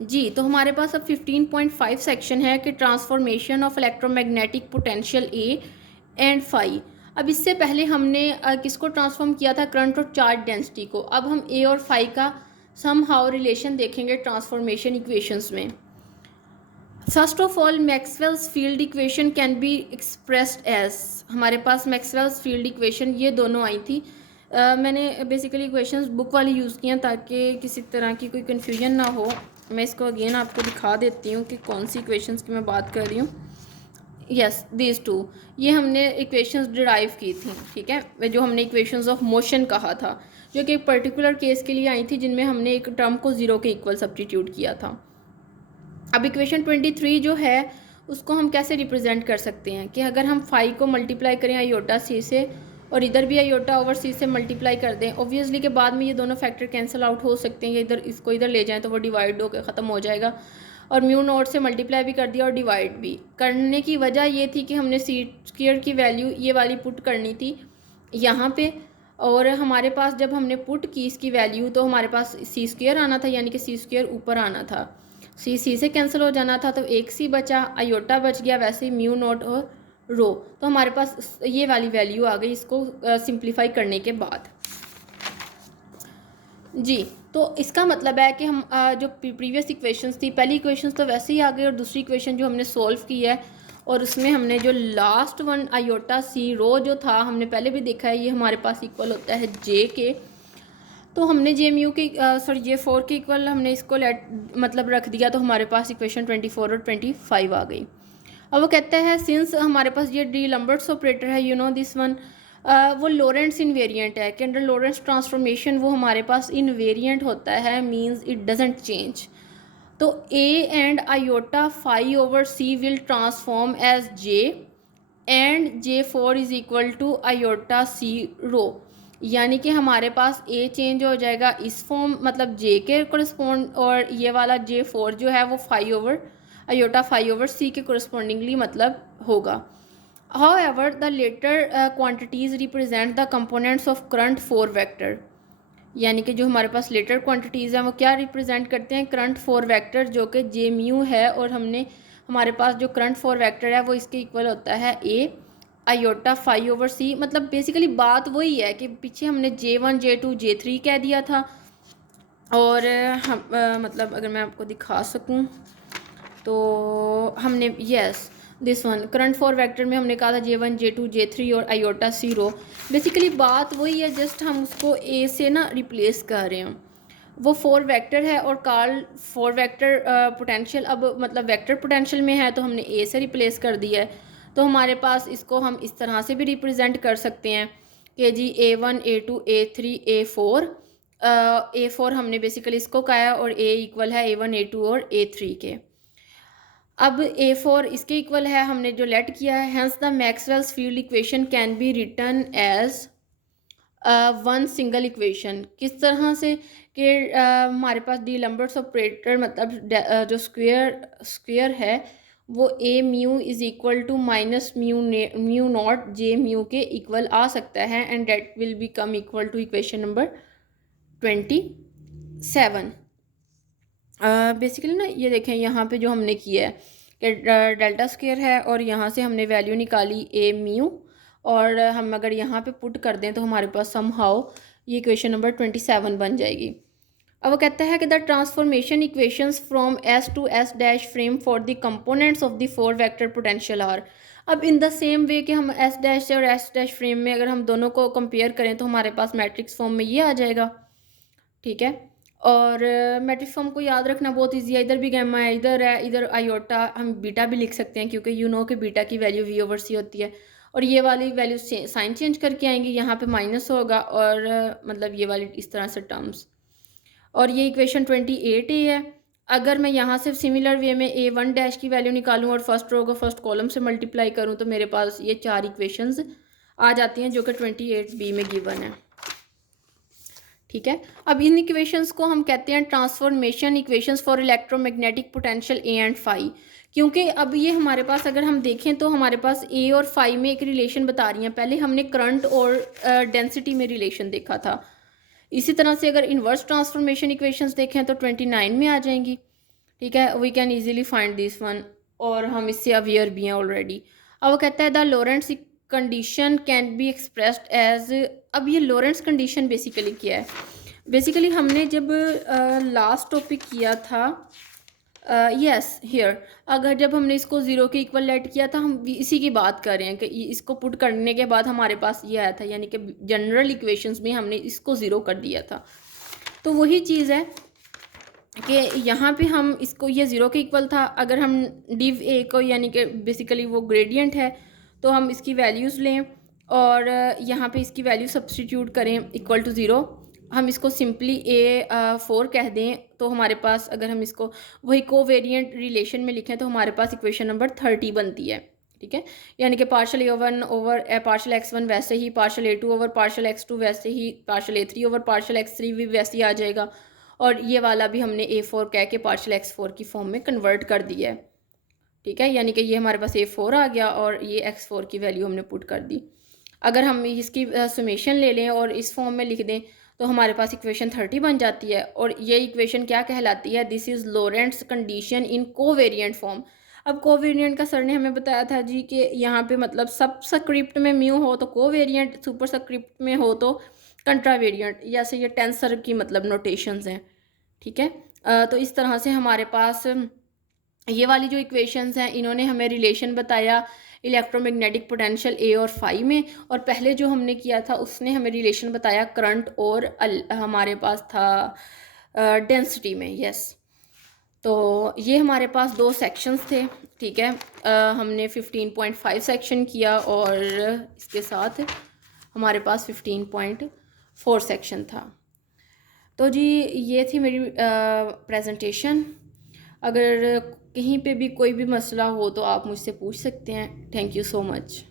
जी, तो हमारे पास अब 15.5 सेक्शन है कि transformation of electromagnetic potential A and phi. अब इससे पहले हमने किसको ट्रांसफॉर्म किया था, करंट और चार्ज डेंसिटी को। अब हम ए और फाई का समहाउ रिलेशन देखेंगे ट्रांसफॉर्मेशन इक्वेशंस में। First of all, Maxwell's field equation can be expressed as, हमारे पास मैक्सवेल्स फील्ड इक्वेशन ये दोनों आई थी। मैंने बेसिकली इक्वेशंस बुक वाली यूज़ किया ताकि किसी तरह की कोई कन्फ्यूजन ना हो। मैं इसको अगेन आपको दिखा देती हूँ कि कौन सी इक्वेशंस की मैं बात कर रही हूँ। यस, दीज टू, ये हमने इक्वेशंस डिराइव की थी, ठीक है, जो हमने इक्वेशंस ऑफ मोशन कहा था, जो कि एक पर्टिकुलर केस के लिए आई थी जिनमें हमने एक टर्म को ज़ीरो के इक्वल सब्स्टिट्यूट किया था। अब इक्वेशन 23 जो है उसको हम कैसे रिप्रेजेंट कर सकते हैं कि अगर हम फाई को मल्टीप्लाई करें आयोटा सी से और इधर भी आयोटा ओवर सी से मल्टीप्लाई कर दें, ऑब्वियसली के बाद में ये दोनों फैक्टर कैंसिल आउट हो सकते हैं, या इधर इसको इधर ले जाएं तो वो डिवाइड होकर ख़त्म हो जाएगा। और म्यू नोट से मल्टीप्लाई भी कर दिया और डिवाइड भी करने की वजह ये थी कि हमने सी स्क्वायर की वैल्यू ये वाली पुट करनी थी यहाँ पे, और हमारे पास जब हमने पुट की इसकी वैल्यू तो हमारे पास सी स्क्वायर आना था, यानी कि सी स्क्वायर ऊपर आना था। सी से कैंसिल हो जाना था तो एक सी बचा, आयोटा बच गया, वैसे ही म्यू नोट और रो, तो हमारे पास ये वाली वैल्यू आ गई इसको सिंप्लीफाई करने के बाद। जी, तो इसका मतलब है कि हम जो प्रीवियस इक्वेशंस थी, पहली इक्वेशंस तो वैसे ही आ गई और दूसरी इक्वेशन जो हमने सोल्व की है और उसमें हमने जो लास्ट वन आयोटा सी रो जो था हमने पहले भी देखा है, ये हमारे पास इक्वल होता है जे के। तो हमने जे म्यू के सॉरी जे फोर के इक्वल हमने इसको मतलब रख दिया, तो हमारे पास इक्वेशन 24 और 25 आ गई। अब वो कहता है सिंस हमारे पास ये डी लम्बर्ट्स ऑपरेटर है, यू नो दिस वन, वो लोरेंट्स इनवेरिएंट है कि अंडर लोरेंट्स ट्रांसफॉर्मेशन वो हमारे पास इनवेरिएंट होता है, मींस इट डजेंट चेंज। तो A and iota phi over C will transform as J and J four is equal to iota C rho, यानी कि हमारे पास ए चेंज हो जाएगा इस फॉर्म मतलब जे के कोरिस्पोंड, और ये वाला जे फोर जो है वो phi over iota phi over C के कोरिस्पोंडिंगली मतलब होगा। However the latter quantities represent the components of current four vector, यानी कि जो हमारे पास लेटर क्वांटिटीज़ हैं वो क्या रिप्रेजेंट करते हैं, करंट फोर वेक्टर, जो कि जे म्यू है, और हमने हमारे पास जो करंट फोर वेक्टर है वो इसके इक्वल होता है ए आयोटा फाई ओवर सी। मतलब बेसिकली बात वही है कि पीछे हमने J1 J2 J3 कह दिया था, और हम मतलब अगर मैं आपको दिखा सकूं तो हमने yes this one current four vector में हमने कहा था J1 J2 J3 और आयोटा सी रो। बेसिकली बात वही है, जस्ट हम उसको ए से ना रिप्लेस कर रहे हैं। वो फोर वेक्टर है और कार्ल फोर वेक्टर पोटेंशियल अब मतलब वेक्टर पोटेंशियल में है, तो हमने ए से रिप्लेस कर दिया है। तो हमारे पास इसको हम इस तरह से भी रिप्रेजेंट कर सकते हैं कि जी A1 A2 A3 A4, A4 हमने बेसिकली इसको कहा है और A इक्वल है A1 A2 और A3 के। अब A4 इसके इक्वल है हमने जो लेट किया है, hence the Maxwell's field equation can be written as one single equation. किस तरह से कि हमारे पास डी लम्बर्ट्स ऑपरेटर मतलब जो स्क्वेयर है वो A mu is equal to minus mu naught J mu के इक्वल आ सकता है, and that will become equal to equation number 27। Basically ना ये देखें यहाँ पे जो हमने किया है कि डेल्टा स्क्वेयर है और यहाँ से हमने वैल्यू निकाली ए म्यू, और हम अगर यहाँ पे पुट कर दें तो हमारे पास समहाउ ये इक्वेशन नंबर 27 बन जाएगी। अब वो कहता है कि the transformation equations from S to S dash frame for the components of the four vector potential are. अब इन द सेम वे कि हम एस डैश और एस डैश फ्रेम में अगर हम दोनों को कंपेयर करें तो हमारे पास मैट्रिक्स फॉर्म में ये आ जाएगा, ठीक है। और मैट्रिक्स फॉर्म को याद रखना बहुत ईजी है, इधर भी गैमा है, इधर आयोटा, हम बीटा भी लिख सकते हैं क्योंकि यू नो कि बीटा की वैल्यू वी ओवर सी होती है, और ये वाली वैल्यू साइन चेंज करके आएंगी, यहाँ पे माइनस होगा और मतलब ये वाली इस तरह से टर्म्स। और ये इक्वेशन 28 ए है। अगर मैं यहाँ से सिमिलर वे में A1 डैश की वैल्यू निकालूँ और फर्स्ट रो को फर्स्ट कॉलम से मल्टीप्लाई करूँ तो मेरे पास ये चार इक्वेशंस आ जाती हैं जो कि 28B में गिवन है, ठीक है। अब इन इक्वेशंस को हम कहते हैं transformation equations for electromagnetic potential A and phi, क्योंकि अब ये हमारे पास अगर हम देखें तो हमारे पास ए और फाई में एक रिलेशन बता रही हैं। पहले हमने करंट और डेंसिटी में रिलेशन देखा था, इसी तरह से अगर इन्वर्स ट्रांसफॉर्मेशन इक्वेशंस देखें तो 29 में आ जाएंगी, ठीक है, we can easily find this one, और हम इससे अवेयर भी हैं ऑलरेडी। अब वो कहता है the Lorentz condition can be expressed as. अब ये लॉरेंट्स कंडीशन बेसिकली क्या है? बेसिकली हमने जब लास्ट टॉपिक किया था, यस हियर, अगर जब हमने इसको ज़ीरो के इक्वल लेट किया था, हम इसी की बात कर रहे हैं कि इसको पुट करने के बाद हमारे पास ये आया था, यानी कि जनरल इक्वेशंस में हमने इसको ज़ीरो कर दिया था। तो वही चीज़ है कि यहाँ पे हम इसको, ये ज़ीरो के इक्वल था, अगर हम डिव ए को, यानी कि बेसिकली वो ग्रेडियंट है, तो हम इसकी वैल्यूज़ लें और यहाँ पे इसकी वैल्यू सब्सटीट्यूट करें इक्वल टू ज़ीरो। हम इसको सिंपली A4 कह दें, तो हमारे पास अगर हम इसको वही कोवेरिएंट रिलेशन में लिखें तो हमारे पास इक्वेशन नंबर 30 बनती है। ठीक है, यानी कि partial A1 over partial x1 वैसे ही, partial A2 over partial x2 वैसे ही, partial A3 over partial x3 भी वैसे ही आ जाएगा, और ये वाला भी हमने A4 कह के पार्शल x4 की फॉर्म में कन्वर्ट कर दिया है। ठीक है, यानी कि ये हमारे पास A4 आ गया और ये x4 की वैल्यू हमने पुट कर दी। अगर हम इसकी सुमेशन ले लें और इस फॉर्म में लिख दें तो हमारे पास इक्वेशन 30 बन जाती है, और ये इक्वेशन क्या कहलाती है? This is Lorentz condition in covariant form. अब कोवेरिएंट का सर ने हमें बताया था जी कि यहाँ पे मतलब सब स्क्रिप्ट में म्यू हो तो कोवेरिएंट, सुपर स्क्रिप्ट में हो तो कंट्रावेरिएंट, जैसे ये टेंसर की मतलब नोटेशंस हैं। ठीक है, तो इस तरह से हमारे पास ये वाली जो इक्वेशंस हैं, इन्होंने हमें रिलेशन बताया इलेक्ट्रोमैग्नेटिक पोटेंशियल ए और फाई में, और पहले जो हमने किया था उसने हमें रिलेशन बताया करंट और हमारे पास था डेंसिटी में। यस, तो ये हमारे पास दो सेक्शंस थे। ठीक है, हमने 15.5 सेक्शन किया और इसके साथ हमारे पास 15.4 सेक्शन था। तो जी ये थी मेरी प्रेजेंटेशन। अगर कहीं पे भी कोई भी मसला हो तो आप मुझसे पूछ सकते हैं। Thank you so much.